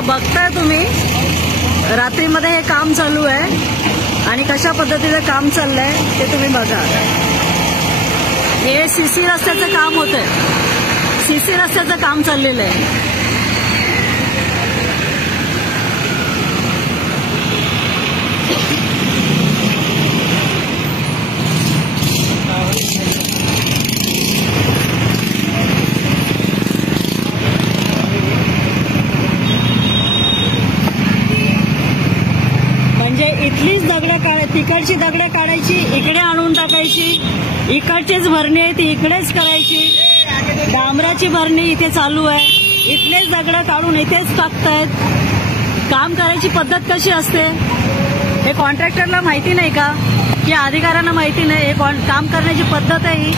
आता बघताय तुम्ही रात्रीमध्ये हे काम चालू आहे आणि कशा पद्धतीचं काम चाललंय ते तुम्ही बघा। हे सीसी रस्त्याचं काम होतंय, सीसी रस्त्याचं काम चाललेलं आहे। म्हणजे इथलीच तिकडची दगडं काढायची, इकडे आणून टाकायची, इकडचीच भरणी आहे ती इकडेच करायची, डांबराची भरणी इथे चालू आहे, इथलेच दगडं काढून इथेच टाकतायत। काम करायची पद्धत कशी असते हे कॉन्ट्रॅक्टरला माहिती नाही का, की अधिकाऱ्यांना माहिती नाही? हे काम करण्याची पद्धत आहे ही।